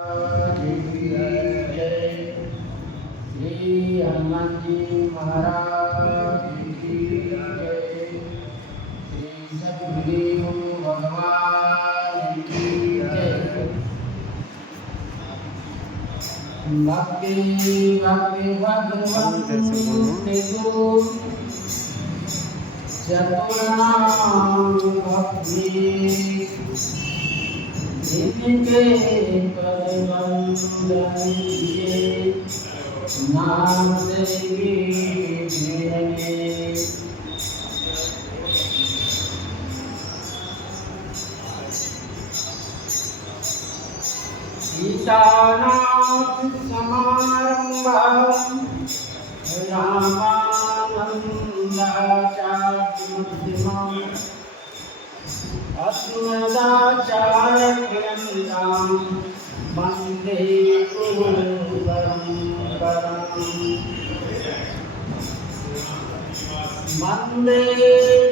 जय श्री हनुमान जी महाराज की जय। श्री सद्गुरु भगवान की जय। भक्ति भक्ति भगवते गुरु चतुर्नाम भक्ति इनके परम दीजिए नाम से गिरने। सीतानाथ समारंभा रामानंदाचार्यमध्यमाम् अस्मदाचार्यपर्यन्तां वन्दे गुरुपरम्पराम्। वन्दे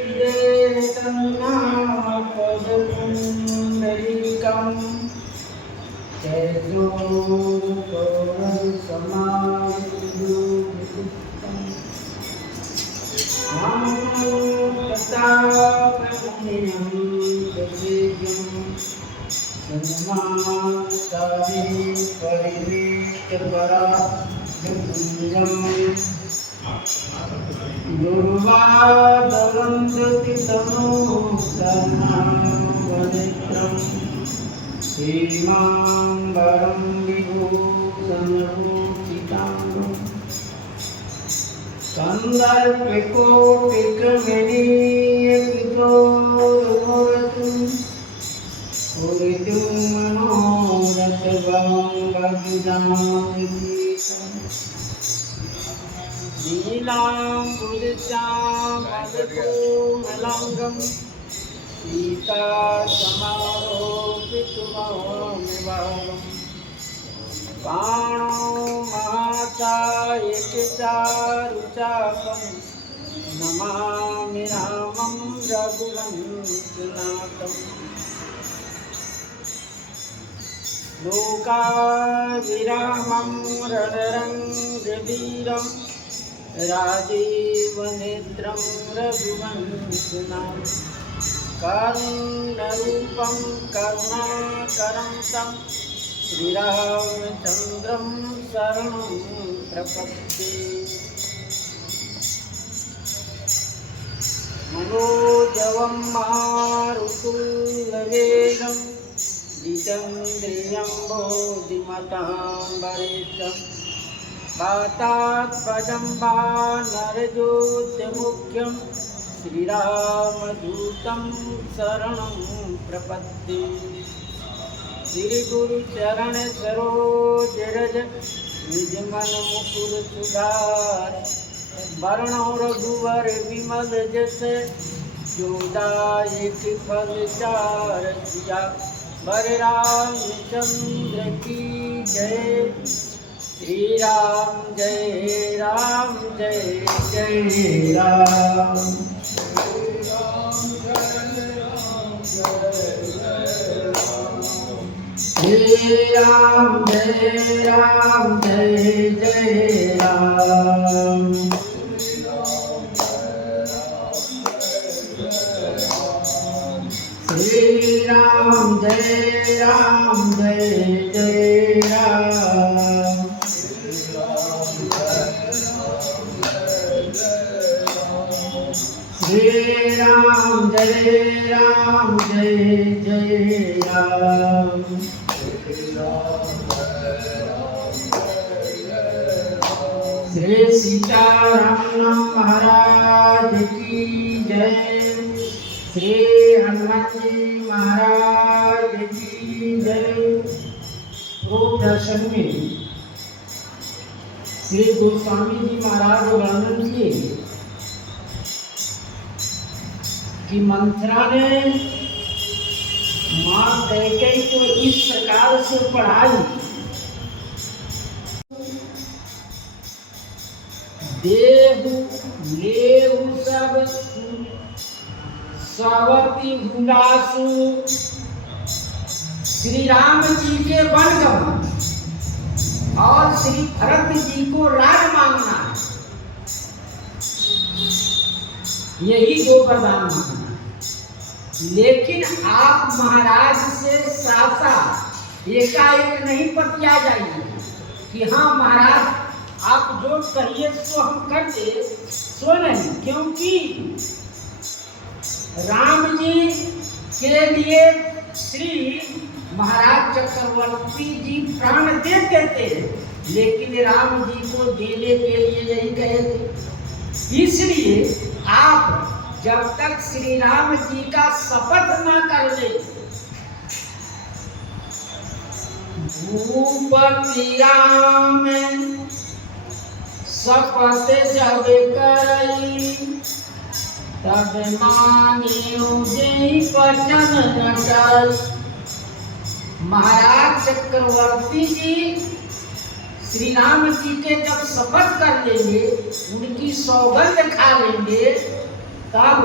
विदेशनाथपदपुण्डरीकम् तेजोपरसमायुक्तम् श्रीमांबरं विभूषणभूषितांगं कन्दर्पकोटिकमणियकिशोरमूर्तिं पूरितुं मनोरथं भजनामृतं। नीलाम्बुजश्यामलकोमलाङ्गं सीतासमारोपितुमहमिवाहम्। बाणो महाचायकचारुचापं नमामि रामं रघुवंशनाथम्। लोकाभिरामं रणरङ्गवीरं राजीवनेत्रं रघुवंशनाथम्। करुणरूपं करुणाकरं तं श्रीरामचन्द्रं शरणं प्रपद्ये। मनोजवं मारुतुल्यवेगं जितेन्द्रियं बोधिमताम्बरेशं। वातात्पदं वानरयोध्यमुख्यं श्रीरामदूतं शरणं प्रपद्ये। श्री गुरु चरण सरोज रज निज मन मुकुर सुधार। वरणो रघुवर विमल जस जोदायक फल चार। सिया वर रामचंद्र की जय। श्री राम जय राम जय जय राम। श्री राम जय राम जय जय राम। श्री राम जय राम जय जय राम। श्री राम जय राम जय जय राम। श्री सीताराम महाराज की जय। श्री हनुमान जी महाराज की जय। रूप दर्शन में श्री गोस्वामी जी महाराज वर्णन किए कि मंथरा ने मां कैकेयी को इस प्रकार से पढ़ाई। देहु लेहु सब सवती भुलासु श्री राम जी के बनगम श्री भरत जी को राज मांगना है, यही दो वरदान मांगना है। लेकिन आप महाराज से सासा एकाएक नहीं पतिया जाइए कि हाँ महाराज आप जो कहिए तो हम कर दे, सो नहीं। क्योंकि राम जी के लिए श्री महाराज चक्रवर्ती जी प्राण दे देते हैं, लेकिन राम जी को देने के लिए नहीं कहे थे। इसलिए आप जब तक श्री राम जी का शपथ न कर ले, भूपति राम शपथ जब करई, तब मांगियो जे वचन न टल। महाराज चक्रवर्ती जी श्री राम जी के जब शपथ कर लेंगे, उनकी सौगंध खा लेंगे, तब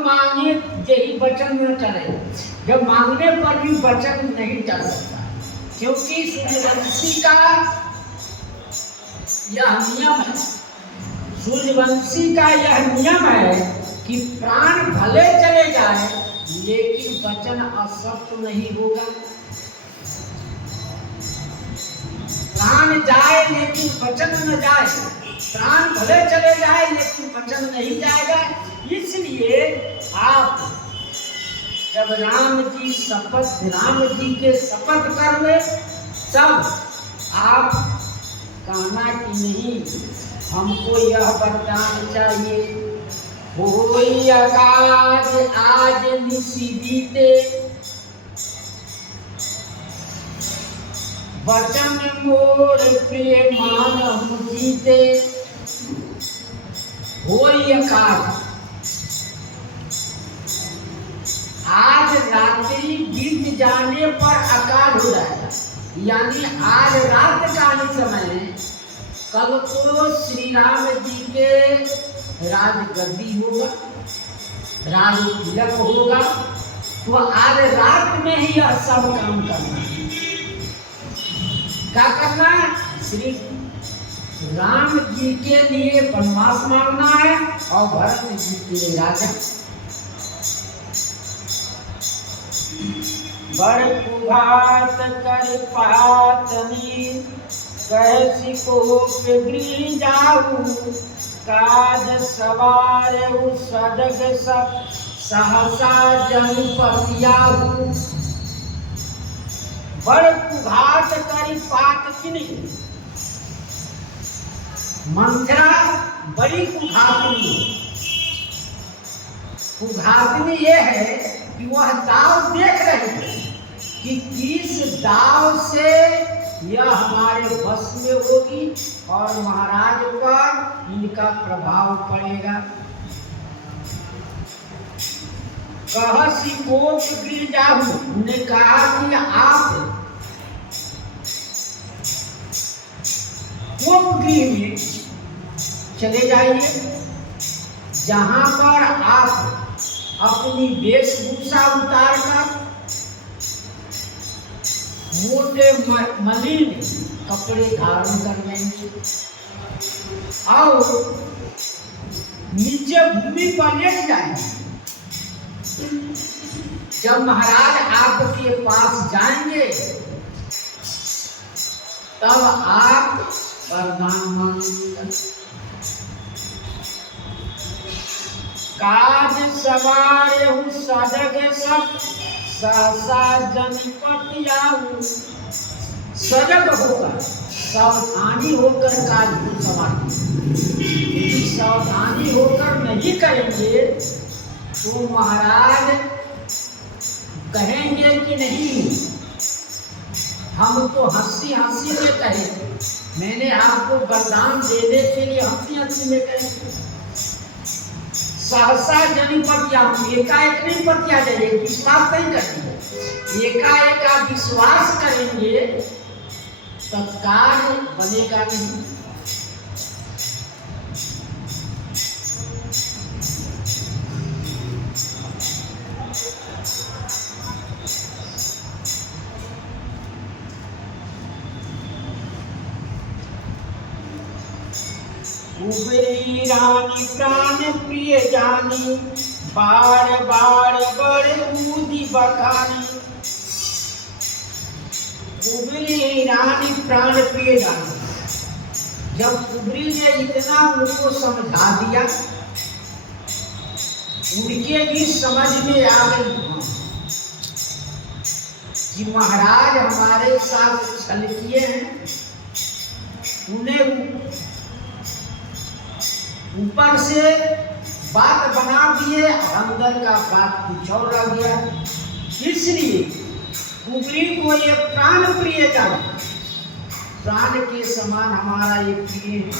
मांगे यही वचन न टले। जब मांगने पर भी वचन नहीं टल सकता, क्योंकि सूर्यवंशी का यह नियम है। सूर्यवंशी का यह नियम है कि प्राण भले चले जाए, लेकिन वचन असत्य नहीं होगा। प्राण जाए लेकिन वचन न जाए, प्राण भले चले जाए लेकिन वचन नहीं जाएगा। इसलिए आप जब राम जी के शपथ कर ले, तब आप कहना कि नहीं हमको यह वरदान चाहिए, होई अकाज आज निशि बीते, वचन मोर प्रिय मानव जीते। होई अकाज, आज रात्रि बीत जाने पर अकाल हो जाएगा, यानी आज रात का समय, कल को श्री राम जी के राजगद्दी होगा, राज तिलक होगा, तो आज रात में ही यह सब काम करना है। क्या करना है? श्री राम जी के लिए वनवास मांगना है और भरत जी के लिए राजा। बड़ कुघात कर पातनी, कैसी को गृह जाऊ, काज सवार सजग सब सहसा जन पतियाहू। बड़ कुघात करी पातनी, मंथरा बड़ी कुघातनी। कुघातनी ये है कि वह दाव देख रही है कि किस दाव से यह हमारे बस में होगी और महाराज पर इनका प्रभाव पड़ेगा। कहसी कोप गृह जाहू, उन्होंने कहा कि आप कोप गृह में चले जाइए, जहां पर आप अपनी वेशभूषा उतार कर मोटे मलिन कपड़े धारण कर लेंगे और नीचे भूमि पर लेट जाएंगे। जब महाराज आपके पास जाएंगे, तब आप वरदान मांगेंगे। काज सवार सजग सब सहसा जनपति आऊ। सजग होकर, सावधानी होकर काज को संभालिए। यदि सावधानी होकर नहीं करेंगे तो महाराज कहेंगे कि नहीं, हम तो हंसी हंसी में कहे, मैंने आपको वरदान देने के लिए हंसी हंसी में कहे। सहसा जनिपतिया, एकाएक नहीं पतिया जाइए, विश्वास नहीं करेंगे। एकाएक आप विश्वास करेंगे तत्काल बनेगा नहीं। उबरी रानी प्राण प्रिय जानी, बार बार बड़ बूदी बखानी। उबरी रानी प्राण प्रिय जानी, जब कुबरी ने इतना उनको समझा दिया, उनके भी समझ में आ गई कि महाराज हमारे साथ छल किए हैं। उन्हें ऊपर से बात बना दिए, अंदर का बात कुछ और रह गया। इसलिए कुबरी को ये प्राण प्रिय जाना, प्राण के समान हमारा ये प्रिय है,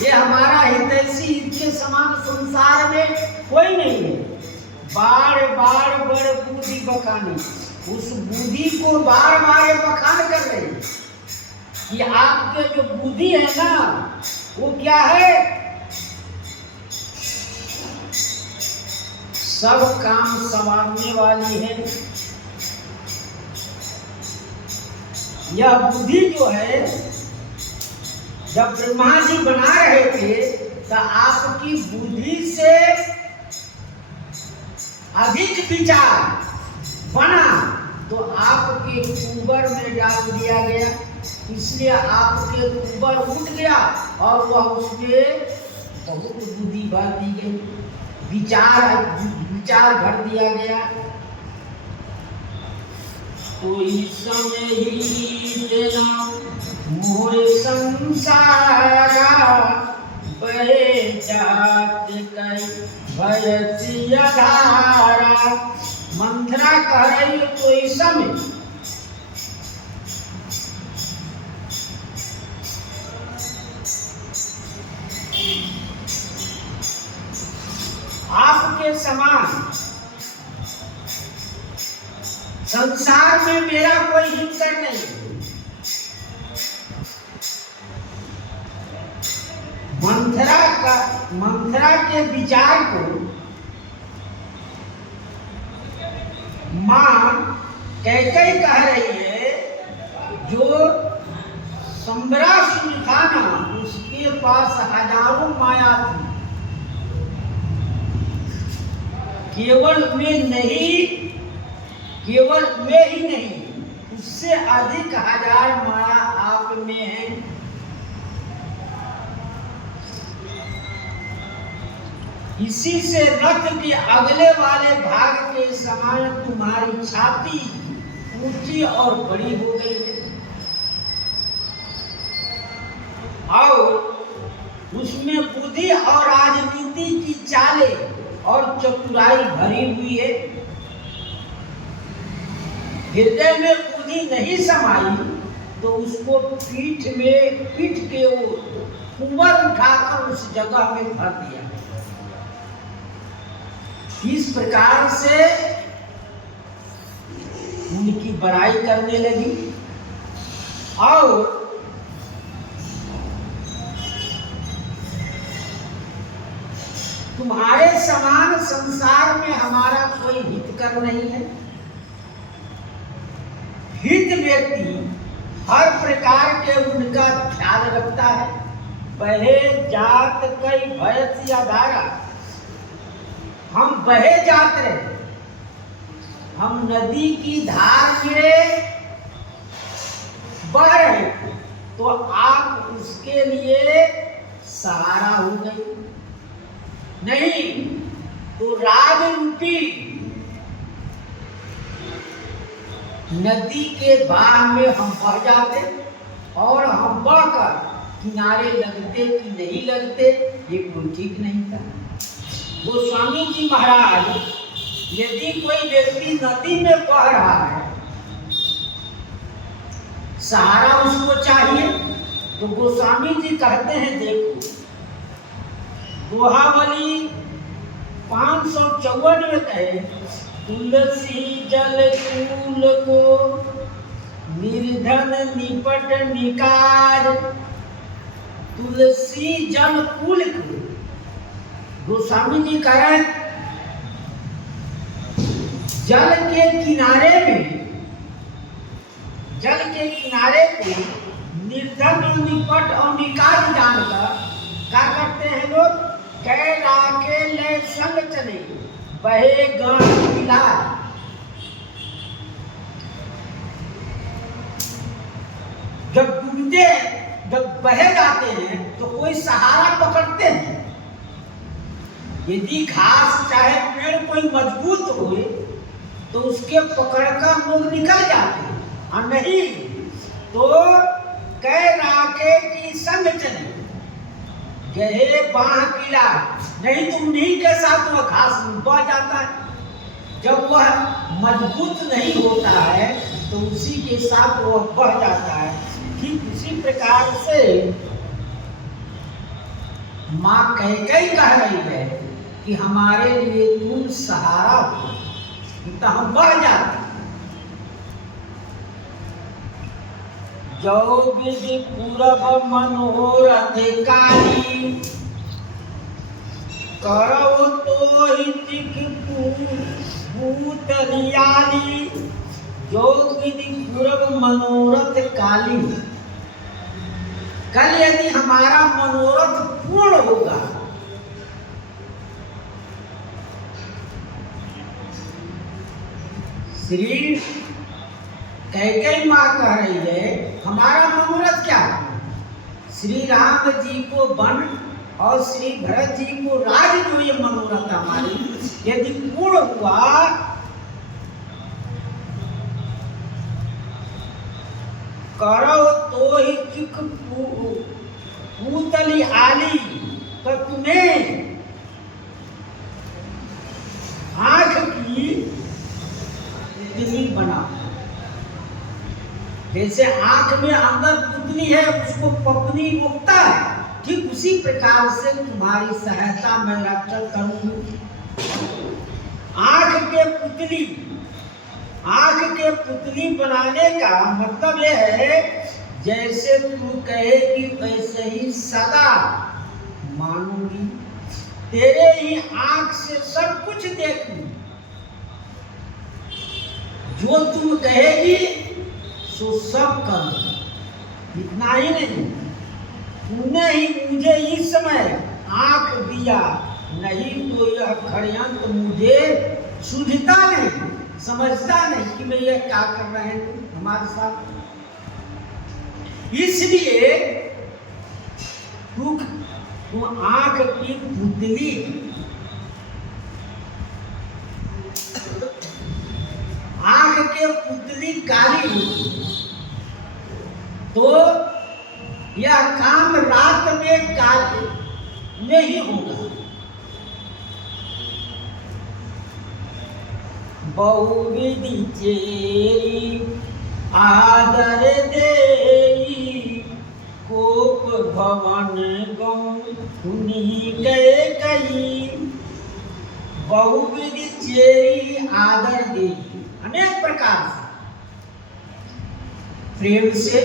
ये हमारा हितैषी, इनके समान संसार में कोई नहीं है। बार बार बड़ बूढ़ी बखानी, उस बूढ़ी को बार बार बखान कर रहे हैं कि आपके जो बुद्धि है ना, वो क्या है, सब काम संवारने वाली है। यह बुद्धि जो है, जब ब्रह्मा जी बना रहे थे तो आपकी बुद्धि से अधिक विचार बना तो आपके कुंबर में डाल दिया गया, इसलिए आपके कुंबर उठ गया और वह उसमें बहुत बुद्धि भर दी गई, विचार भर दिया गया। कोई समय ही देना मोर संसारा, बहे जात कई भयसी अधारा। मंथरा कह रही कोई समय, आपके समान संसार में मेरा कोई हितकर नहीं। मंथरा के विचार को मां कैकेयी कह रही है, जो सम्राट था ना, उसके पास हजारों माया थी, केवल वे ही नहीं, उससे अधिक हजार माया आप में है। इसी से रथ के अगले वाले भाग के समान तुम्हारी छाती ऊंची और बड़ी हो गई है, और उसमें बुद्धि और राजनीति की चालें और चतुराई भरी हुई है। हृदय में बुद्धि नहीं समाई तो उसको पीठ के कुंवर उठाकर उस जगह में भर दिया। इस प्रकार से उनकी बड़ाई करने लगी, और तुम्हारे समान संसार में हमारा कोई हितकर नहीं है। हित व्यक्ति हर प्रकार के उनका ख्याल रखता है। बहे जात कई भयसी अधारा, हम बहे जात रहे, हम नदी की धार में बह रहे थे, तो आप उसके लिए सहारा हो गए। नहीं तो राज रूपी नदी के बाढ़ में हम बह जाते, और हम बहकर किनारे लगते कि नहीं लगते, ये कोई ठीक नहीं था। गोस्वामी जी महाराज, यदि कोई व्यक्ति नदी में बह रहा है, सहारा उसको चाहिए, तो गोस्वामी जी कहते हैं, देखो दोहावली 554 में कहे, तुलसी जल कूल को निर्धन निपट निकार। तुलसी जल कूल को गोस्वामी जी कह रहे हैं, जल के किनारे को निर्धन निपट और निकाज जानकर क्या करते हैं लोग? कह राके ले संग चले बहे गण मिला। जब बहे जाते हैं तो कोई सहारा पकड़ते हैं। यदि घास चाहे पेड़ कोई मजबूत हो तो उसके पकड़कर लोग निकल जाते हैं, और नहीं तो कह राके की संग चले गहे बाह किला, नहीं तो उन्हीं के साथ वह घास बह जाता है। जब वह मजबूत नहीं होता है तो उसी के साथ वह बह जाता है। ठीक उसी प्रकार से माँ कैकेयी कह रही है कि हमारे लिए तुम सहारा हो, तो हम बह जाते। जो विधि पूरब मनोरथ काली करो तो हितिक पूतलियाली। जो विधि पूरब मनोरथ काली, कल यदि हमारा मनोरथ पूर्ण होगा, श्री कैकेयी माँ कह रही है हमारा मनोरथ क्या है? श्री राम जी को वन और श्री भरत जी को राज, जो ये मनोरथ हमारी यदि पूर्ण हुआ करो तो ही चिक पूतली आली, तो तुम्हें आंख की पुतली बना। जैसे आंख में अंदर पुतली है उसको पपनी उगता है, ठीक उसी प्रकार से तुम्हारी सहायता मैं रक्षा करूंगी। आंख के पुतली बनाने का मतलब यह है जैसे तू कहेगी वैसे ही सदा मानूंगी, तेरे ही आंख से सब कुछ देखूंगी। जो तुम कहेगी सो सब करूंगी। इतना ही नहीं, तूने ही मुझे इस समय आंख दिया, नहीं तो यह षड्यंत्र मुझे सूझता नहीं, समझता नहीं कि मैं ये क्या कर रहे हैं हमारे साथ। इसलिए तू आंख की पुतली, आंख के पुतली काली होती तो यह काम रात में काले में ही होगा। बहुविधि चेरी आदर देई, कोप भवन गौ सुनी गए कई। बहुविधि चेरी आदर देई, अनेक प्रकार से प्रेम से,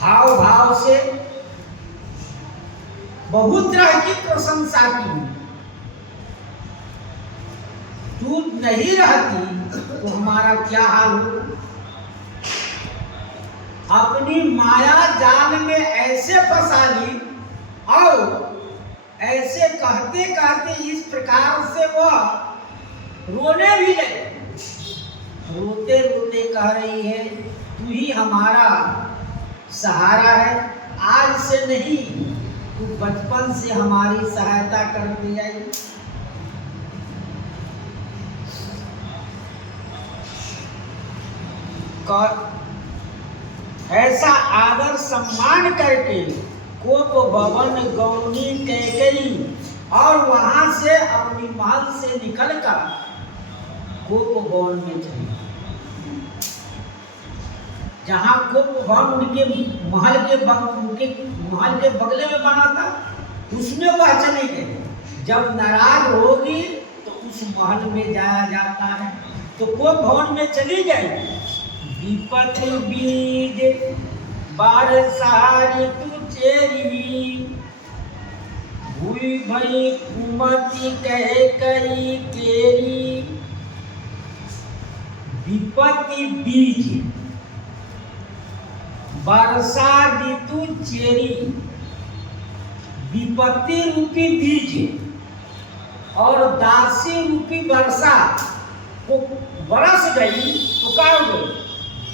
हाव भाव से बहुत तरह की प्रशंसा की। तू नहीं रहती तो हमारा क्या हाल हो। अपनी माया जाल में ऐसे फंसा ली और ऐसे कहते कहते इस प्रकार से वह रोने भी लगे। रोते रोते कह रही है तू ही हमारा सहारा है, आज से नहीं तू बचपन से हमारी सहायता करती आई। ऐसा आदर सम्मान करके कोप भवन गौनी कैकेयी, और वहां से अपनी महल से निकलकर कोप भवन में चली। जहाँ कोप भवन उनके महल के बगले में बना था, उसमें वह चले गए। जब नाराज होगी तो उस महल में जाया जाता है, तो कोप भवन में चली गई। विपत्ति बीज बारसारी तू चेरी, हुई भई कुमति कहे कई तेरी। विपत्ति बीज, वर्षा ऋतु चेरी विपत्ति रूपी बीज और दासी रूपी वर्षा को बरस गई तो क्या हो गई?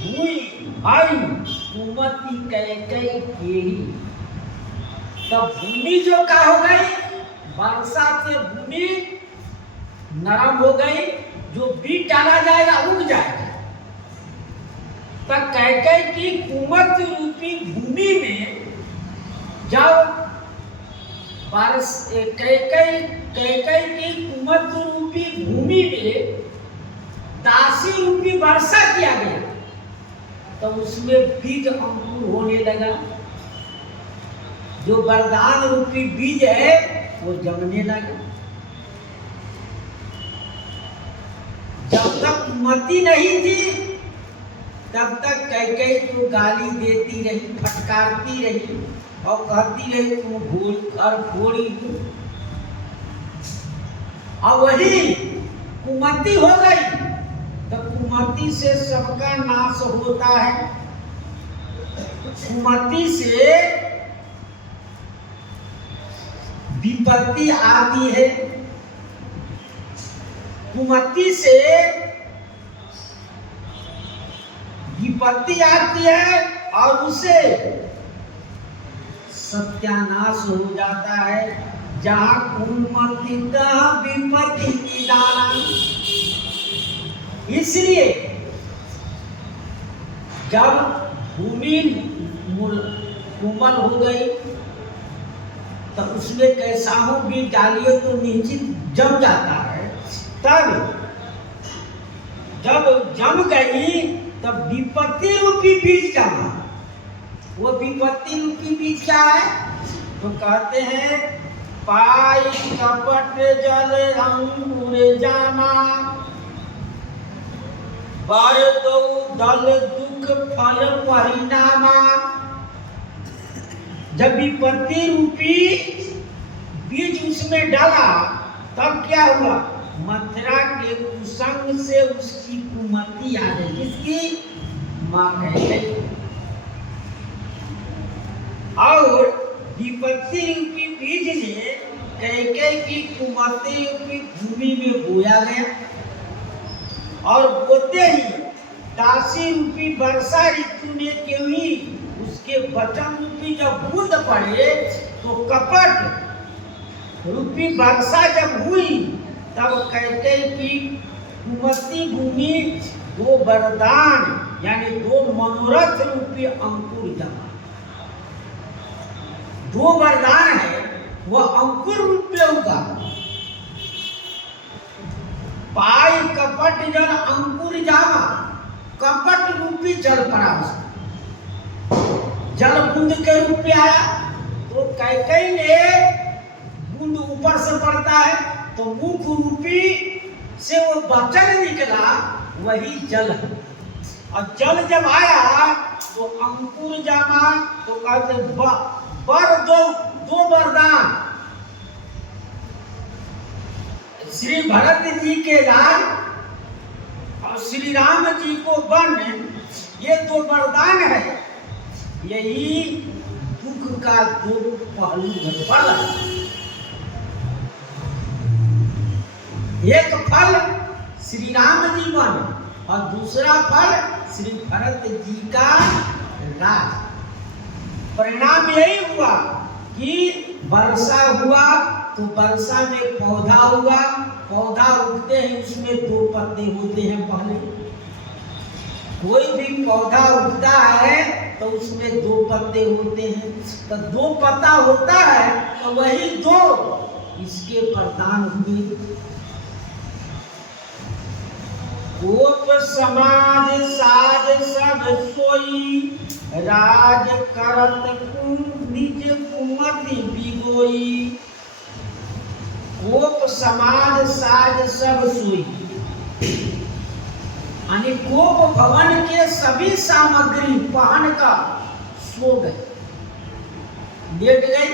हुई आई कुमति कैकई केरी। तब भूमि जो क्या हो गई? वर्षा से भूमि नरम हो गई, जो बीज डाला जाएगा उग जाएगा। तब कैकई की कुमत रूपी भूमि में जब कैकई की कुमत रूपी भूमि में दासी रूपी वर्षा किया गया तो उसमें बीज अंकुर होने लगा। जो वरदान रूपी बीज है वो जमने लगा। जब तक मति नहीं थी तब तक कैकई तो गाली देती रही, फटकारती रही और कहती रही तुम घोड़ी हो। और वही कुमति हो गई तो कुमति से सबका नाश होता है। कुमति से विपत्ति आती है, कुमति से विपत्ति आती है और उसे सत्यानाश हो जाता है। जहाँ कुमति विपत्ति निदान। इसलिए जब भूमि कोमल हो गई तो उसमें कैसा हो भी डालिए तो निश्चित जम जाता है। तब जब जम गई तब विपत्ति रूपी बीज जमा। वो विपत्ति रूपी बीज क्या है? तो कहते हैं पाई कपट जल अंकुर जामा बर दो दल दुख फल परिणामा। जब विपत्ति रूपी बीज उसमें डाला तब क्या हुआ? मथुरा के कुसंग से उसकी कुमति आ गई। किसकी? मां कैकई। और विपत्ति रूपी बीज ने कैकई की कुमति रूपी भूमि में बोया गया और बोते ही दासी रूपी वर्षा ऋतु ने क्यों ही उसके वचन रूपी जब बूंद पड़े तो कपट रूपी वर्षा जब हुई तब कैकई की कुमति भूमि दो वरदान यानी दो मनोरथ रूपी अंकुर जमा। दो वरदान है वह अंकुर रूप में होगा। पाई कपट जल अंकुर जामा। कपट रूपी जल पड़ा उसका, जल बूंद के रूप में आया। तो कैकई ने बूंद ऊपर से पड़ता है तो मुख रूपी से वो वचन निकला, वही जल है। और जल जब आया तो अंकुर जामा। तो कहते बर दो वरदान। श्री भरत जी के राज और श्री राम जी को वन, ये दो वरदान है। यही दुख का दो पहलू है। फल एक फल श्री राम जी वन और दूसरा फल श्री भरत जी का राज। परिणाम यही हुआ कि वर्षा हुआ तो वर्षा में पौधा हुआ। पौधा उगते हैं उसमें दो पत्ते होते हैं। पहले कोई भी पौधा उगता है तो उसमें दो पत्ते होते हैं। तो दो पत्ता होता है तो वही दो इसके वरदान हुए। गोप समाज साज सब सोई राज करत निज कुमति बिगोई। गोप समाज साज सब सोई यानी गोप भवन के सभी सामग्री पहन का सो गए, लेट गए।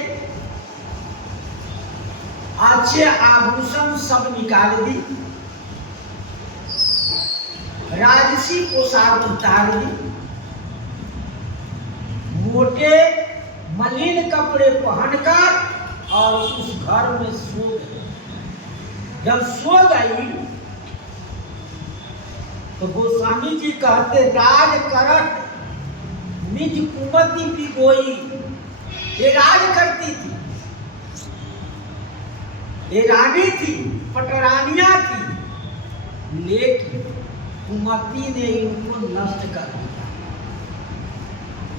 अच्छे आभूषण सब निकाल दी, राजसी पोशाक उतार दी मोटे मलिन कपड़े पहनकर और उस घर में सो गई। जब सो गई तो गोस्वामी जी कहते राज करत निज कुमति पिगोई। ये राज करती थी, ये रानी थी, पटरानियां थी, लेकिन कुमति ने इनको नष्ट कर दिया।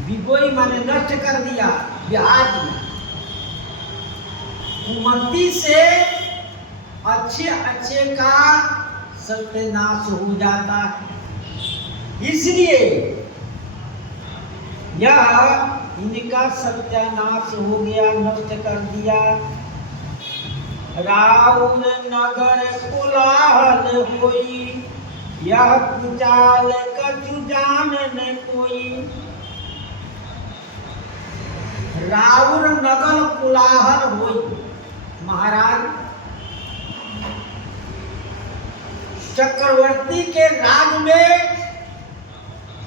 बिगोई माने नष्ट कर दिया, बिहा दिया। कुमति से अच्छे अच्छे का सत्यानाश हो जाता है। इसलिए यह इनका सत्यानाश हो गया, नष्ट कर दिया। राउर नगर कोलाहल होई, यह कुचाल कछु जान न कोई। राउर नगर कोलाहल होई, महाराज चक्रवर्ती के राज में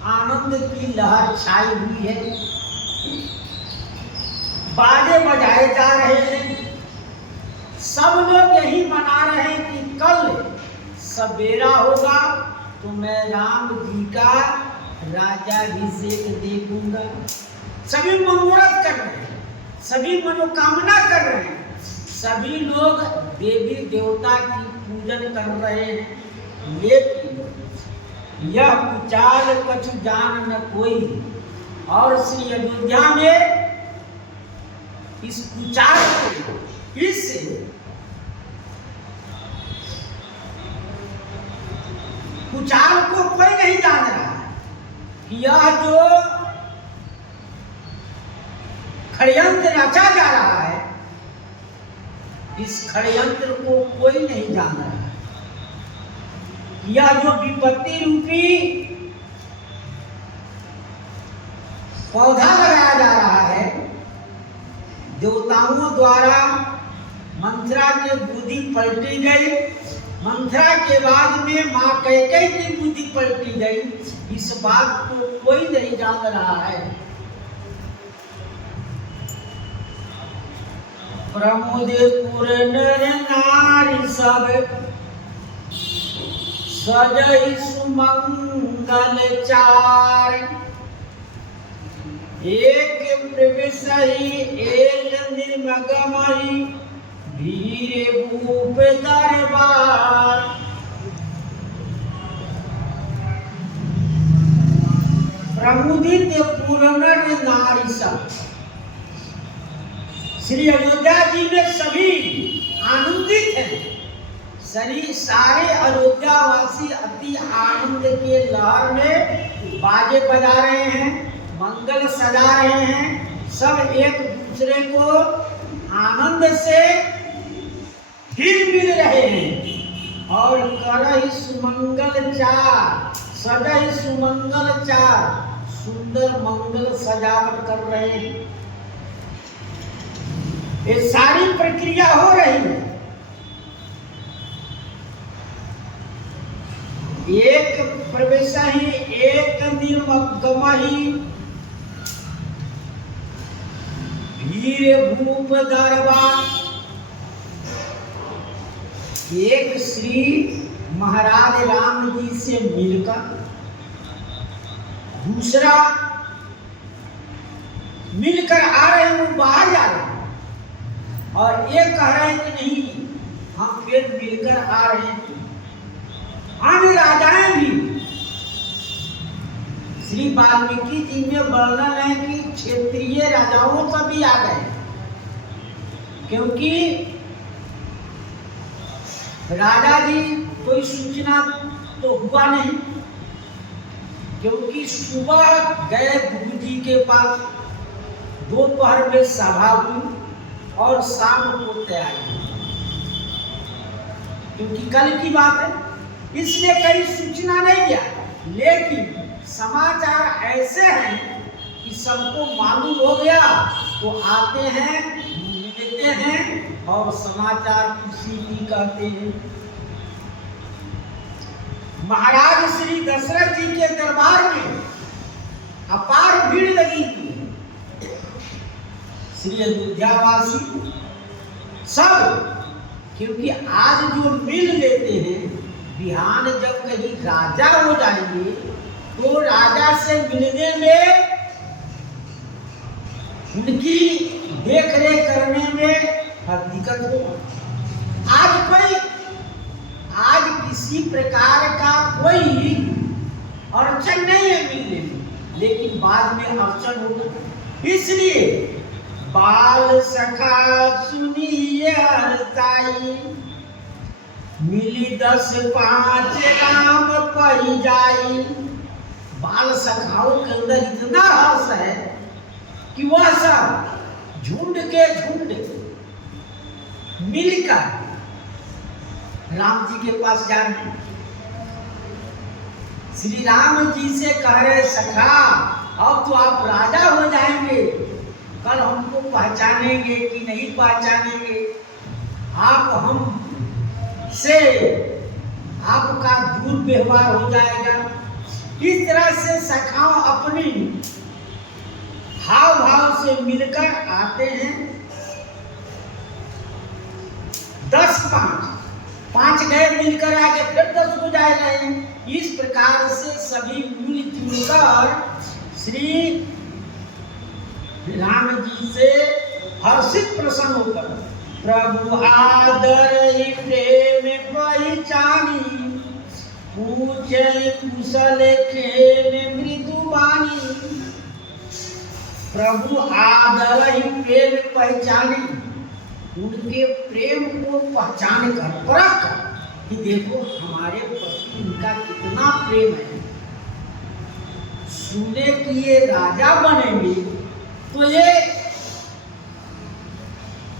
आनंद की लहर छाई हुई है। बाजे बजाए जा रहे हैं, सब लोग यही मना रहे हैं कि कल सवेरा होगा तो मैं राम जी का राजाभिषेक देखूंगा। सभी मनोरथ कर रहे हैं, सभी मनोकामना कर रहे हैं, सभी लोग देवी देवता की पूजन कर रहे हैं। लेकिन यह कुचाल कछु जान न कोई। और श्री अयोध्या में इस कुचाल को, इस कुचाल को कोई नहीं जान रहा कि यह जो षड्यंत्र रचा जा रहा है, इस षड्यंत्र को कोई नहीं जान रहा। यह जो विपत्ति रूपी पौधा लगाया जा रहा है, देवताओं द्वारा मंत्रा की बुद्धि पलटी गई। मंत्रा के बाद में मां कैकेयी की बुद्धि पलटी गई। इस बात को कोई नहीं जान रहा है। प्रमोदपुर नर नारी सब सजई सुमंगल चार। एक प्रवेशहि एक निर्मगमहि धीरे भूप दरबार। प्रमुदित पूर्णर नारी सब। श्री अयोध्या जी में सभी आनंदित हैं। सारे अयोध्यावासी अति आनंद के लहर में बाजे बजा रहे हैं, मंगल सजा रहे हैं। सब एक दूसरे को आनंद से हिल मिल रहे हैं और करहि सुमंगल चार, सजहि सुमंगल चार, सुंदर मंगल सजावट कर रहे हैं। ये सारी प्रक्रिया हो रही है। एक प्रवेशहि एक निर्मगमहि धीरे भूप दरबार। एक श्री महाराज राम जी से मिलकर, दूसरा मिलकर आ रहे हैं, वो बाहर जा रहे हैं, और एक कह रहे हैं कि नहीं हम फिर मिलकर आ रहे हैं। अन्य राजाएं भी, श्री वाल्मीकि जी में वर्णन है कि क्षेत्रीय राजाओं सभी आ गए, क्योंकि राजा जी कोई सूचना तो हुआ नहीं, क्योंकि सुबह गए गुरु जी के पास, दोपहर में सभा हुई और शाम को तैयारी, क्योंकि कल की बात है, इसलिए कहीं सूचना नहीं गया। लेकिन समाचार ऐसे हैं कि सबको मालूम हो गया, तो आते हैं, मिलते हैं और समाचार खुशी की कहते हैं। महाराज श्री दशरथ जी के दरबार में अपार भीड़ लगी थी। श्री अयोध्यावासी सब, क्योंकि आज जो मिल लेते हैं, बिहान जब कहीं राजा हो जाएंगे तो राजा से मिलने में, उनकी देख रेख करने में हर दिक्कत हो। आज किसी प्रकार का कोई अड़चन नहीं है मिलने में, लेकिन बाद में अड़चन होगा। इसलिए बाल सखा सुनिए हरताई, मिली 10-5 राम पही जाई। बाल सखाओं के अंदर इतना हर्ष है कि वह सब झुंड के झुंड मिलकर राम जी के पास जा रहे हैं। श्री राम जी से कह रहे, सखा अब तो आप राजा हो जाएंगे, कल हमको पहचानेंगे कि नहीं पहचानेंगे, आप हम से आपका दुर्व्यवहार हो जाएगा। इस तरह से सखाओं अपनी हाव भाव से मिलकर आते हैं। 10-5 गए मिलकर आगे, फिर 10 हो जाएगा। इस प्रकार से सभी मिलजुल कर श्री राम जी से हर्षित प्रसन्न होकर, प्रभु आदर प्रेम पहचानी, पूछे कुशल खेम मृदुवानी। प्रभु आदर प्रेम पहचानी, उनके प्रेम को पहचान कर, परख कर कि देखो हमारे प्रति इनका कितना प्रेम है। सुने कि ये राजा बनेंगे तो ये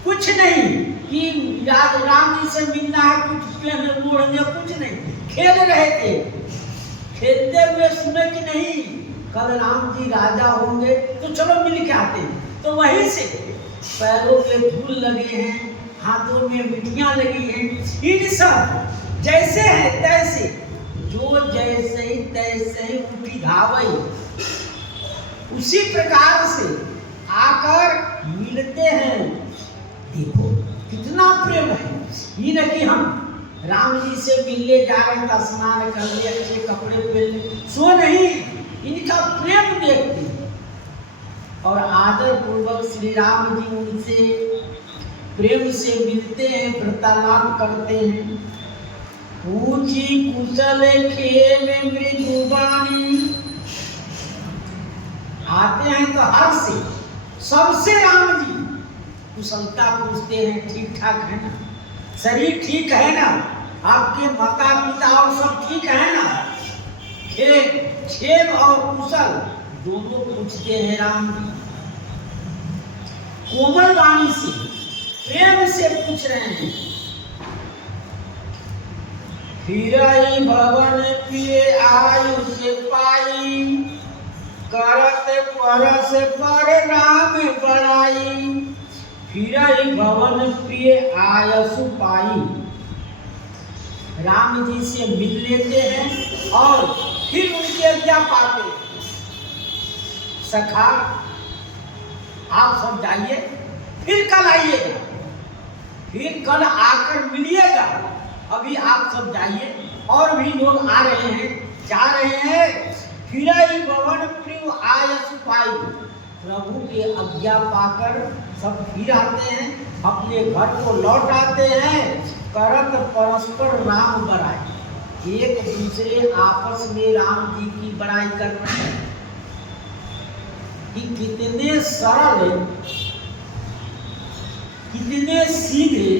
कुछ नहीं कि याद राम जी से मिलना है, कुछ पहन मोड़ने, कुछ नहीं, खेल रहे थे। खेलते हुए सुने कि नहीं कल राम जी राजा होंगे तो चलो मिल के आते हैं। तो वहीं से पैरों में धूल लगे हैं, हाथों में मिट्टियां लगी हैं। इन सब जैसे है तैसे, जो जैसे ही तैसे ही उठी धावई, उसी प्रकार से आकर मिलते हैं। देखो कितना प्रेम है। ये न कि हम राम जी से मिलने जा रहे हैं, स्नान कर ले, अच्छे कपड़े पहन ले, सो नहीं, इनका प्रेम देखते हैं। और आदर पूर्वक श्री राम जी उनसे प्रेम से मिलते हैं, वार्तालाप करते हैं। पूछी कुशल खेम मृदुवानी, आते हैं तो हर से सबसे राम जी कुशलता पूछते हैं, ठीक ठाक है ना, शरीर ठीक है ना, आपके माता पिता और सब ठीक है ना। खेम और कुशल दोनों पूछते हैं राम जी। कोमल वाणी से प्रेम से पूछ रहे हैं। फिरई भवन पिए आयुष पाई, करत परस पर नाम बड़ाई। फिरई भवन प्रिय आयुष पाई, राम जी से मिल लेते हैं और फिर उनके आज्ञा पाते। सखा आप सब जाइए, फिर कल आइएगा, फिर कल आकर मिलिएगा। अभी आप सब जाइए, और भी लोग आ रहे हैं, जा रहे हैं। फिरई भवन प्रिय आयुष पाई, प्रभु के आज्ञा पाकर सब फिर आते हैं, अपने घर को लौट आते हैं। करत परस्पर राम बड़ाई, एक दूसरे आपस में राम जी की बड़ाई कर रहे हैं कि कितने सरल, कितने सीधे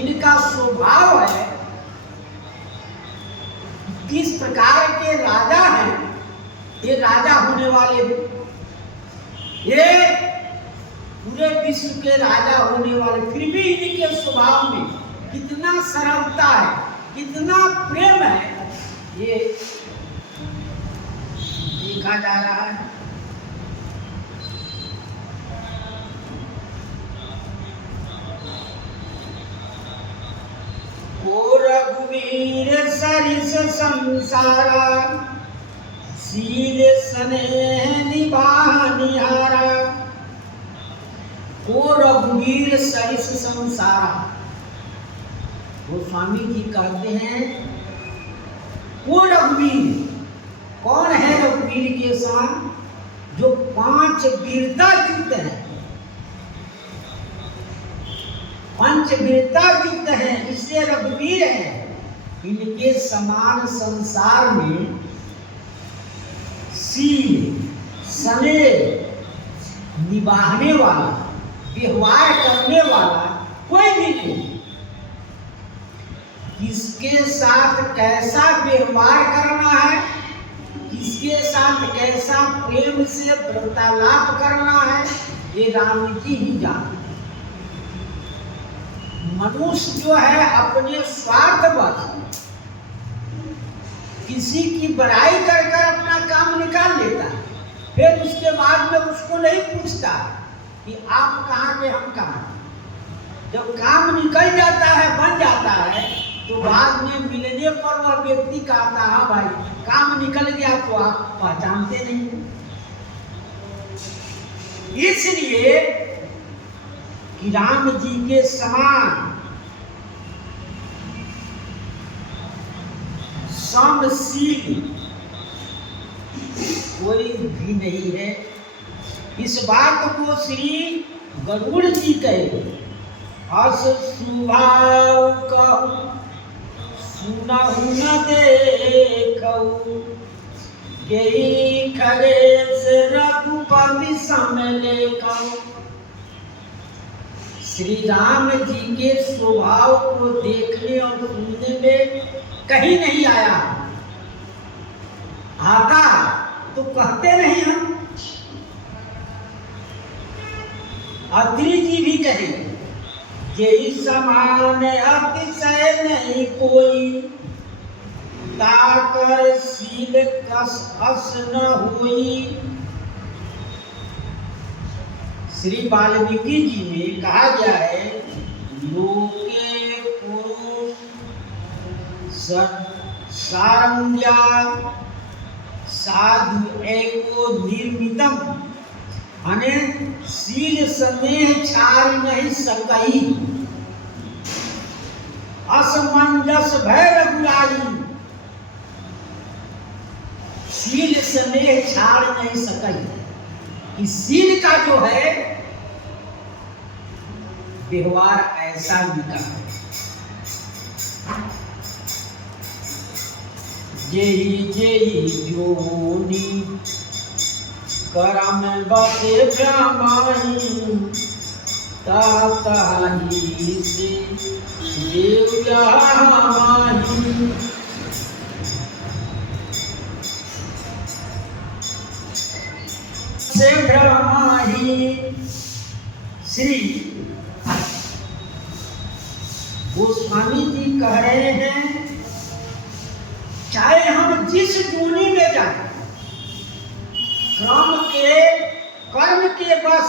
इनका स्वभाव है, किस प्रकार के राजा हैं, ये राजा होने वाले हैं, ये पूरे विश्व के राजा होने वाले, फिर भी इनके स्वभाव में कितना सरलता है, कितना प्रेम है, ये देखा जा रहा है। ओ रघुवीर सरिस संसारा, सीध स्नेह निभा निहारा। को रघुवीर सरिस संसारा। गोस्वामी जी कहते हैं वो रघुवीर, कौन है रघुवीर के समान? जो 5 वीरता युक्त है, 5 वीरता युक्त है, इससे रघुवीर है। इनके समान संसार में सील स्नेह निभाने वाला, व्यवहार करने वाला कोई भी नहीं। किसके साथ कैसा व्यवहार करना है, किसके साथ कैसा प्रेम से वार्तालाप करना है, ये राम जी ही जानते। मनुष्य जो है अपने स्वार्थवश किसी की बड़ाई कर कर अपना काम निकाल लेता है, फिर उसके बाद में उसको नहीं पूछता कि आप कहाँ के हम कहाँ। जब काम निकल जाता है, बन जाता है, तो बाद में मिलने पर वह व्यक्ति कहता है हाँ भाई काम निकल गया, तो आप पहचानते नहीं। इसलिए कि राम जी के समान समशील कोई भी नहीं है। इस बात को श्री गरुड़ जी कहे, अस सुभाव कहु सुनहु न देखऊ, यही खगेश रघुपति सम लेखऊ। श्री राम जी के स्वभाव को देखने और सुनने में कहीं नहीं आया। आता तो कहते नहीं हम। अत्रि जी भी कहे, यही समान अतिशय नहीं कोई, ताकर सील कस अस न होई। श्री वाल्मीकि जी में कहा गया है, लोके पुरुष सारंग्या साधु एको निर्मितम, अने सील स्नेह छाड़ नहीं सकई, असमंजस भय रघुराई। सील स्नेह छाड़ नहीं सकई। इस सील का जो है व्यवहार ऐसा निकला, जेहि जेहि जोनी करम बसे ब्रह्माही, ताताही से देवया माही। से ब्रह्माही। श्री गोस्वामी जी कह रहे हैं, चाहे हम जिस जोनी में जाए, कर्म के बस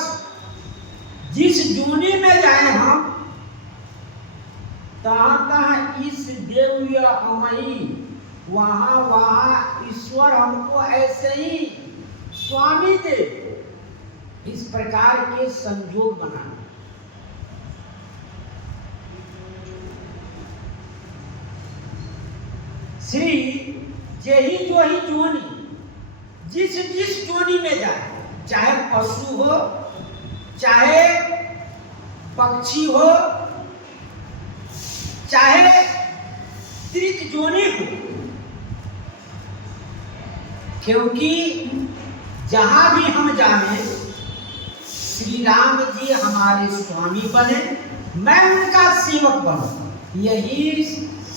जिस जोनी में जाए हम, तहाँ इस देव या अमई वहाँ ईश्वर हमको ऐसे ही स्वामी दे। इस प्रकार के संयोग बनाना। श्री यही जो ही जोनी, जिस जोनी में जाए, चाहे पशु हो, चाहे पक्षी हो, चाहे त्रिक जोनी हो, क्योंकि जहां भी हम जाने श्री राम जी हमारे स्वामी बने, मैं उनका सेवक बनूं, यही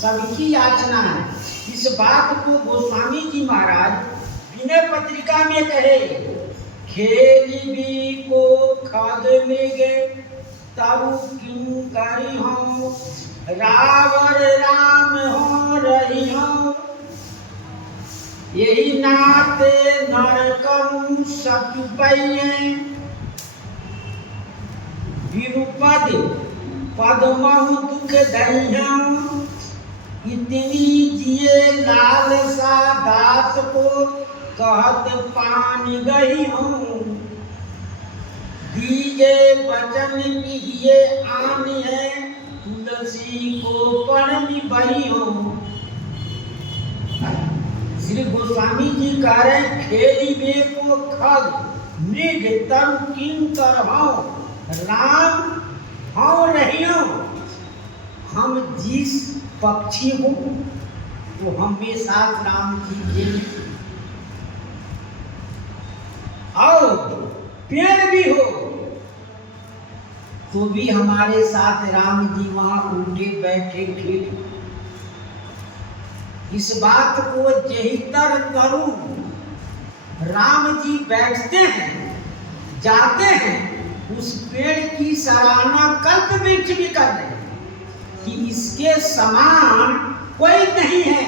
सबकी याचना है। इस बात को गोस्वामी जी महाराज विनय पत्रिका में कहे, खेली भी को खाद मृगे तब क्यों करी हो, रावर राम हो रही हो, यही नाते नरकम सतुपये, विरुपद पद्महु दुख दह्यम, इतनी जिए लालसा दास को कहत पान गई हूँ, के वचन की आन है, तुलसी को पढ़नी बही हो। श्री गोस्वामी जी कह रहे खेलिबे को खग मृग तरु किंकर हो, राम हो रहियो। हम जिस पक्षी हो तो हमेशा राम जी के, और पेड़ भी हो तो भी हमारे साथ राम जी वहां उल्टे बैठे खेल। इस बात को जहितर करूं, राम जी बैठते हैं जाते हैं, उस पेड़ की सराहना कल्प वृक्ष भी कर रहे हैं कि इसके समान कोई नहीं है।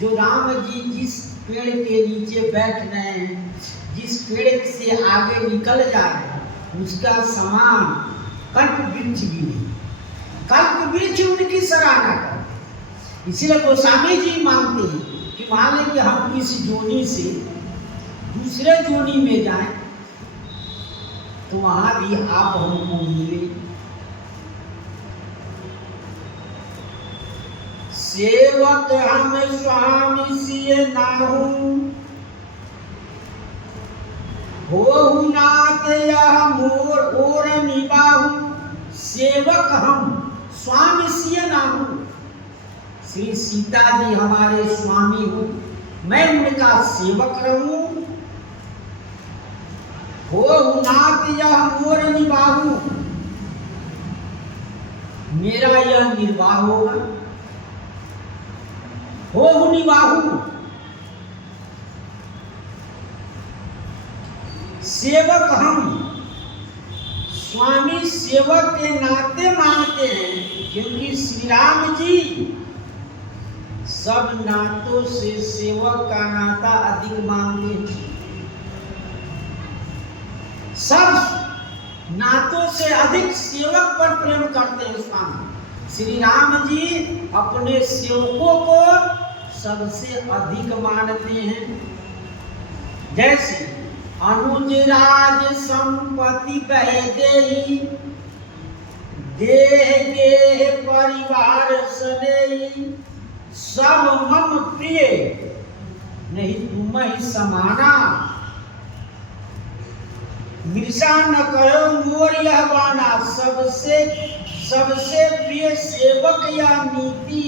जो राम जी जिस पेड़ के नीचे बैठ रहे हैं, जिस पेड़ से आगे निकल जा रहे हैं, उसका समान कल्प वृक्ष भी नहीं। कल्प वृक्ष उनकी सराहना कर, इसलिए गोस्वामी जी मानते हैं कि मान लें कि हम इस जोनी से दूसरे जोनी में जाएं तो वहां भी आप हमको मिले। सेवक हम स्वामी सिय नाहू, हो नाथ यह मोर और निबाहू। सेवक हम स्वामी सिय नाहू, श्री सीता जी हमारे स्वामी हो, मैं उनका सेवक रहूं। हो नाथ यह मोर निबाहू, मेरा यह निर्वाह होगा। हो निबाहू, सेवक हम स्वामी सेवक के नाते मानते हैं, क्योंकि श्री राम जी सब नातों से सेवक का नाता अधिक मानते हैं। सब नातों से अधिक सेवक पर प्रेम करते हैं स्वामी। श्री राम जी अपने सेवकों को सबसे अधिक मानते हैं। जैसे अनुज राज संपत्ति कह देहि, देह गेह परिवार सनेहि। सब मम प्रिय नहीं तुम ही समाना, मृषा न कहो मोर यह बाना। सबसे प्रिय सेवक या नीति,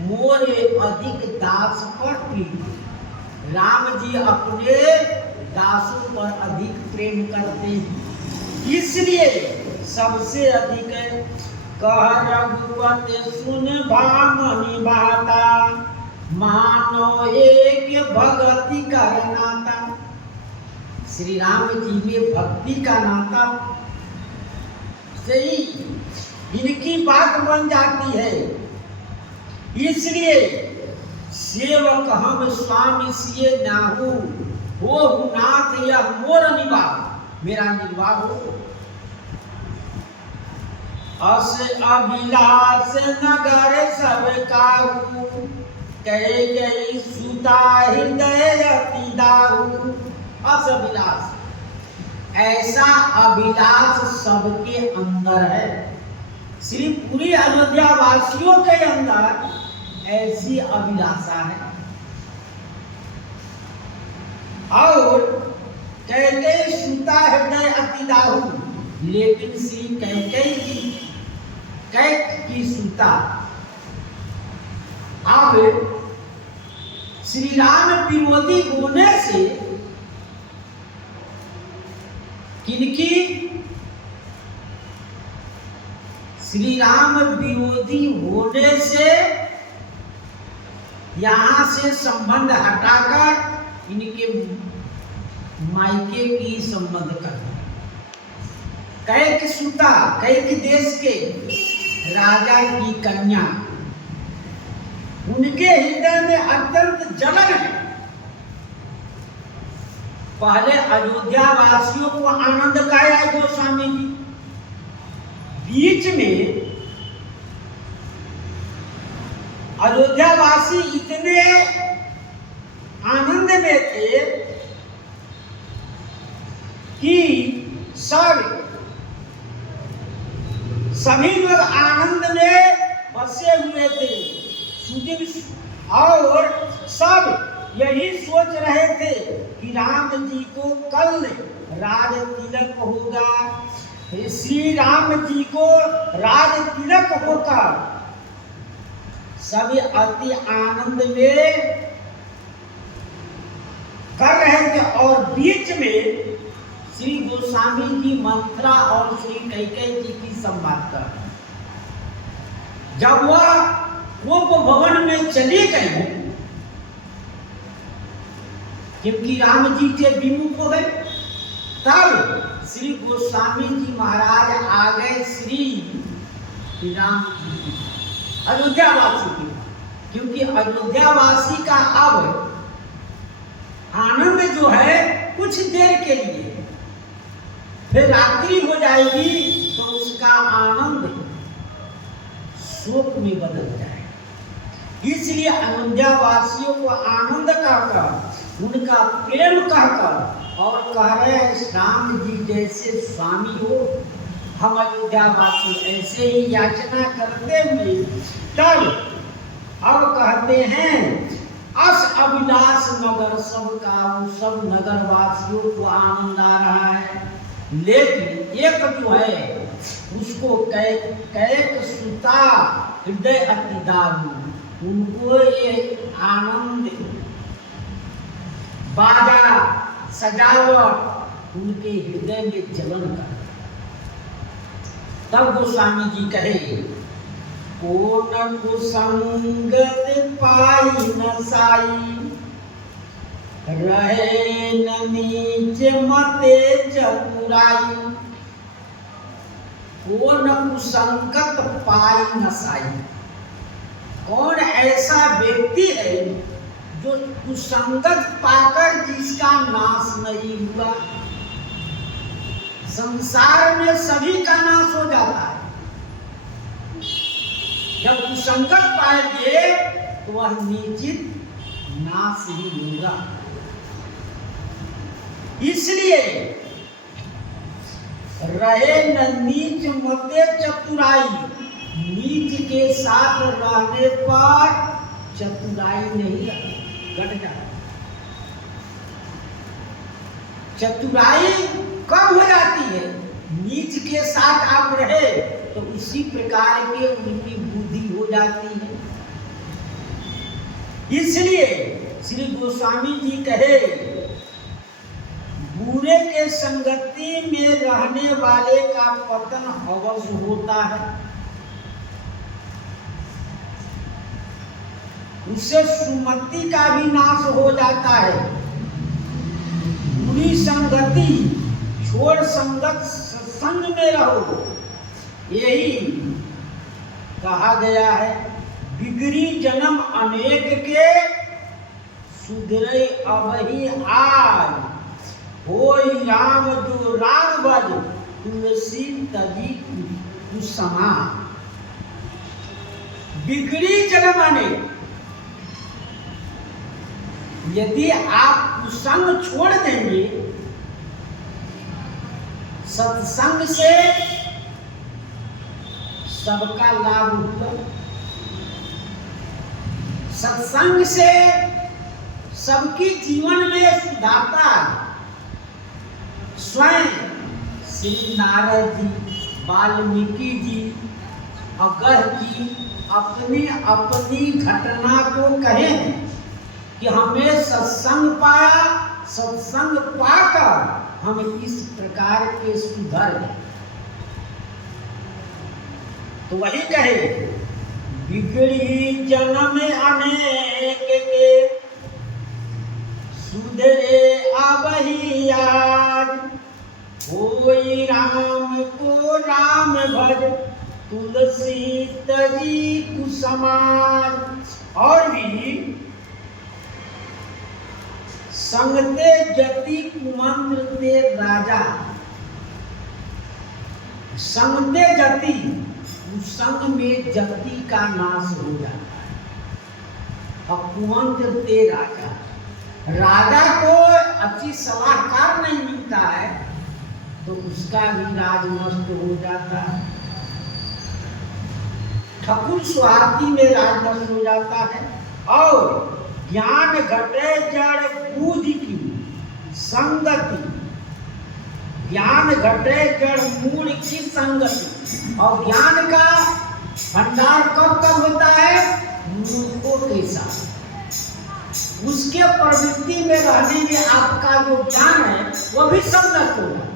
मोरे अधिक दास पर प्रिय। राम जी अपने दासों पर अधिक प्रेम करते हैं, इसलिए सबसे अधिक कह रघुपति सुन भामनि बाता, मानो एक भगति कर नाता। श्री राम जी में भक्ति का नाता सही इनकी बात बन जाती है। इसलिए सेवक हम स्वामी सिए नाहू, हो नाथ यह मोर निवाह, मेरा निर्वाह हो। अस अभिलाष नगर सब काहू, कहे गई सुता हृदय अति दाहू। अस अभिलाष, ऐसा अभिलाष सबके अंदर है। श्री पूरी अयोध्या वासियों के अंदर ऐसी अभिलाषा है। और कैकेयी सुता हृदय अति दाहू, लेकिन श्री कैकेयी जी कैक की सुता अब श्री राम विरोधी होने से, किनकी श्री राम विरोधी होने से यहां से संबंध हटाकर इनके मायके की संबंध करना। कैक सुता, कैक देश के राजा की कन्या, उनके हृदय में अत्यंत जलन है। पहले अयोध्या वासियों को आनंद गाया गोस्वामी जी, बीच में अयोध्या वासी इतने आनंद में थे कि सब सभी लोग आनंद में बसे हुए थे। सुदीप और सब यही सोच रहे थे कि राम जी को कल राज तिलक होगा। श्री राम जी को राज तिलक होकर सभी अति आनंद में कर रहे थे। और बीच में श्री गोस्वामी जी मंथरा और श्री कैकेयी जी की संवाद कर रहे। जब वह भवन में चली गई, क्योंकि राम जी से विमुख हो गए, तब श्री गोस्वामी जी महाराज आ गए श्री राम जी अयोध्यावासी के, क्योंकि अयोध्यावासी का अब आनंद जो है कुछ देर के लिए, फिर रात्रि हो जाएगी तो उसका आनंद शोक में बदल जाएगा। इसलिए अयोध्या वासियों को आनंद कहकर, उनका प्रेम कहकर और कह रहे हैं राम जी जैसे स्वामी हो, हम अयोध्या वासी ऐसे ही याचना करते हुए तब अब कहते हैं अस अविनाश नगर सब नगर वासियों को आनंद आ रहा है। लेकिन एक जो है उसको कैक सुता हृदय अति दारू, उनको ये आनंद बाजा सजावट उनके हृदय में जलन कर। तब गोस्वामी जी कहे कोन कुसंगत पाई न साई, रहे न नीच मते चतुराई। कोन कुसंगत पाई न साई, कौन ऐसा व्यक्ति है जो कुसंगत पाकर जिसका नाश नहीं हुआ। संसार में सभी का नाश हो जाता है, जब कुसंगत पाएंगे तो वह निश्चित नाश ही होगा। इसलिए रहे न नीच मते चतुराई, नीच के साथ रहने पर चतुराई नहीं घट जाती। चतुराई कब हो जाती है? नीच के साथ आप रहे तो इसी प्रकार के उनकी बुद्धि हो जाती है। इसलिए श्री गोस्वामी जी कहे बुरे के संगति में रहने वाले का पतन अवश्य होता है, उससे सुमति का भी नाश हो जाता है। बुरी संगति छोड़ संगत संग में रहो, यही कहा गया है। बिगड़ी जन्म अनेक के सुधरे अबही आज, होई राम जो राम बज तुलसी तजी कुसमा। बिगड़ी जन्म अनेक, यदि आप कुसंग छोड़ देंगे, सत्संग से सबका लाभ होगा। सत्संग से सबकी जीवन में सुधारता स्वयं श्री नारद जी, वाल्मीकि जी, अगर जी अपनी अपनी घटना को कहें कि हमें सत्संग पाया, सत्संग पाकर हम इस प्रकार के सुधर गए, तो वही कहे बिगड़ी जन्म अनेक के सुधरे अबही आज, होई राम को राम भज तुलसी तजी कुसमाज। और भी संगते जति कुमंत्र ते राजा, संगते जति, उस संग में जति का नाश हो जाता है। और कुमंत्र ते राजा, राजा को अच्छी सलाहकार नहीं मिलता है तो उसका भी राज नष्ट हो जाता है। ठकुर स्वाति में राज नष्ट हो जाता है। और ज्ञान घटे जड़ बुद्धि की संगति, ज्ञान घटे जड़ मूल की संगति। और ज्ञान का भंडार कब कब होता है? मूर्खों के साथ। उसके प्रवृत्ति में रहने में आपका जो ज्ञान है वो भी संगत होगा।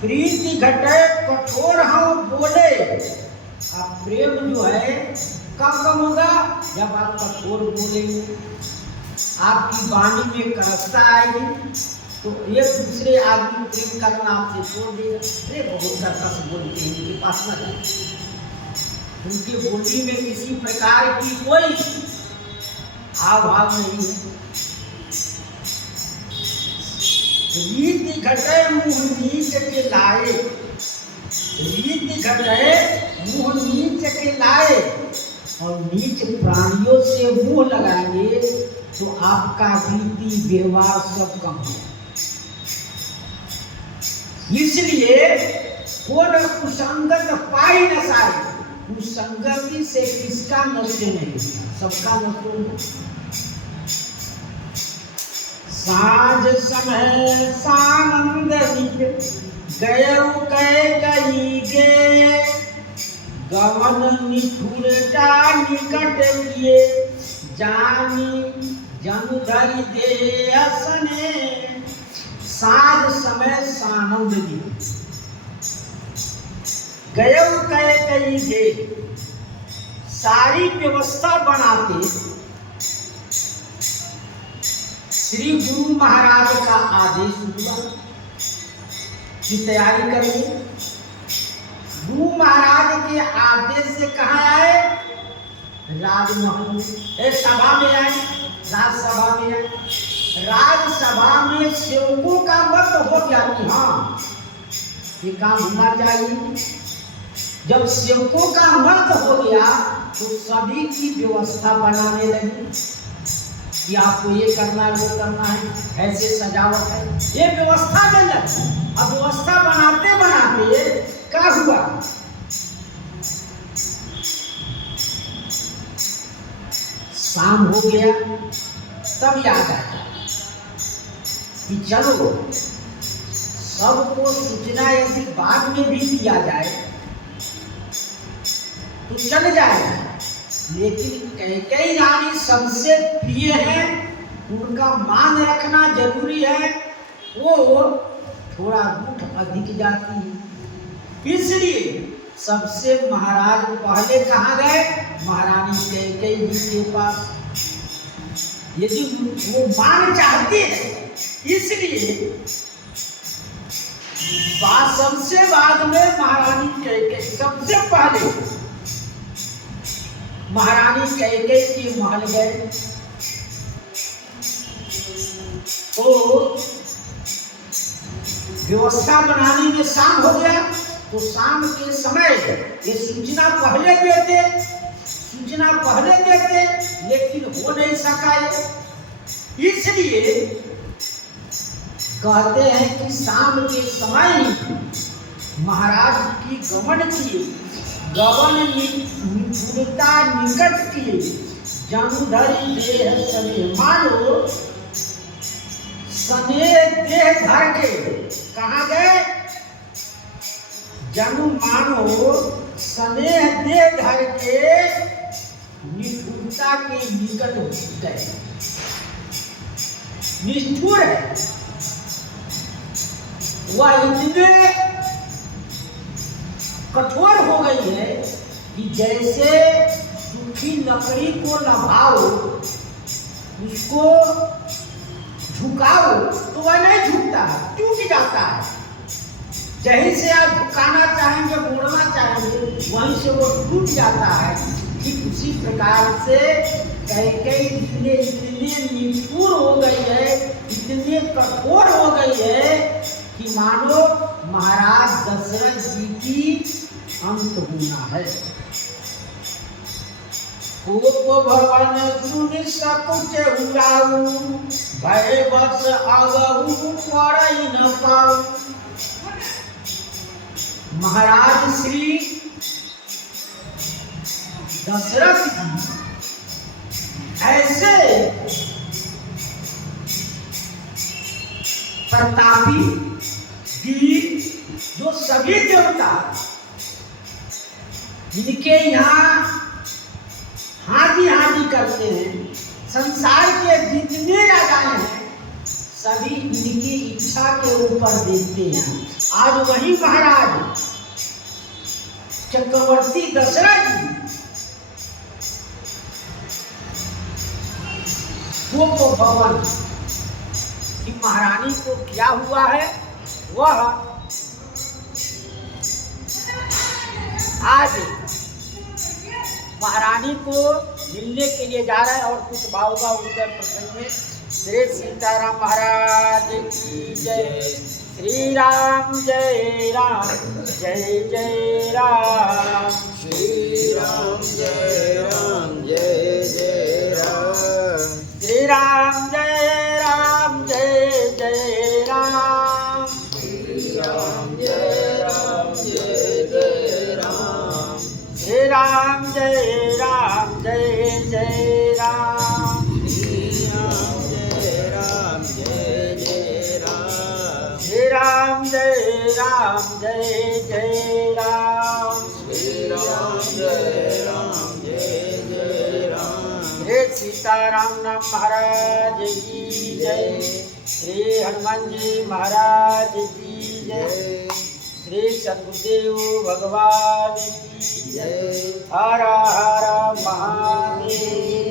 प्रीति घटे कठोर हम बोले। अब प्रेम जो है कब कब होगा? जब आप कठोर बोलेंगे, आपकी वाणी में करस्ता आएगी, तो एक दूसरे आदमी प्रेम करना आपसे छोड़ देगा। अरे बहुत कर्कश बोलते हैं, उनके पास न जाए। उनकी बोली में किसी प्रकार की कोई भाव नहीं है। रीति घटे मुँह नीच के लाए, रीति घटे मुँह नीच के लाए। और नीच प्राणियों से मुँह लगाएंगे तो आपका रीति व्यवहार सब कम है। इसलिए कौन कुसंगत पाई न साई। कुसंगति से किसका नष्ट नहीं, सबका नष्ट होगा। साँझ समय सानंद गयौ कई गे, गवन निठुर जा निकट किए, जानी जनु धरि दे असने। साँझ समय सानंद गयौ कई गे, सारी व्यवस्था बनाते श्री गुरु महाराज का आदेश हुआ कि तैयारी करिए। गुरु महाराज के आदेश से कहाँ आए? राजमहल में, सभा में आए, राजसभा में आए। राजसभा में सेवकों का मत हो गया कि हाँ ये काम होना चाहिए। जब सेवकों का मत हो गया तो सभी की व्यवस्था बनाने लगी कि आपको ये करना है, वो करना है, ऐसे सजावट है, ये व्यवस्था में लगी। अब व्यवस्था बनाते बनाते क्या हुआ? शाम हो गया, तब याद आया कि चलो सबको सूचना यदि बाद में भी दिया जाए तो चल जाएगा। लेकिन कैकेयी रानी सबसे प्रिय है, उनका मान रखना जरूरी है। वो थोड़ा रूठ अधिक जाती है, इसलिए सबसे महाराज पहले कहाँ गए? महारानी कैकेयी जी के पास। यदि वो मान चाहते हैं, इसलिए सबसे बाद में महारानी कैकेयी, सबसे पहले महारानी कैकेयी के महल गए। तो व्यवस्था बनाने में शाम हो गया, तो शाम के समय ये सूचना पहले देते, लेकिन हो नहीं सका। इसलिए कहते हैं कि शाम के समय महाराज की गमन की, गवन निपुणता निकट की, जनुधरि देह सने। मानो सने देह धर के कहाँ गए? जनु मानो सने देह धर के निपुणता के निकट गए। निष्ठुर है वह, इतने कठोर हो गई है कि जैसे सूखी लकड़ी को लभाओ, उसको झुकाओ तो वह नहीं झुकता है, टूट जाता है। जहीं से आप झुकाना चाहेंगे, मोड़ना चाहेंगे, वहीं से वो टूट जाता है। ठीक उसी प्रकार से कैकेयी इतने निष्ठुर हो गई है, इतने कठोर हो गई है कि मानो महाराज दशरथ जी की अंत होना है। कोप भवन सुन सकुच हुआऊ, भय बस अगहु पड़ई न पाऊ। महाराज श्री दशरथ जी ऐसे प्रतापी वीर, जो सभी देवता जिनके यहाँ हाथी हाथी करते हैं, संसार के जितने राजा हैं सभी इनकी इच्छा के ऊपर देखते हैं। आज वही महाराज चक्रवर्ती दशरथ जी वो भवन की महारानी को क्या हुआ है, वह आज महारानी को मिलने के लिए जा रहा है और कुछ भावुका उनके प्रसंग में। श्री सीताराम महाराज की जय। श्री राम जय राम, जय जय राम। श्री राम जय राम, जय जय राम। श्री राम जय राम, जय जय राम। श्री राम जय राम, जय जय राम। श्री राम जय राम, जय जय राम। श्री राम जय राम, जय जय राम। श्री राम जय राम, जय जय राम। श्री राम जय राम, जय जय राम। श्री सीताराम महाराज की जय। श्री हनुमान जी महाराज की जय। श्री सद्गुरुदेव भगवान की जय। हर हर महादेव।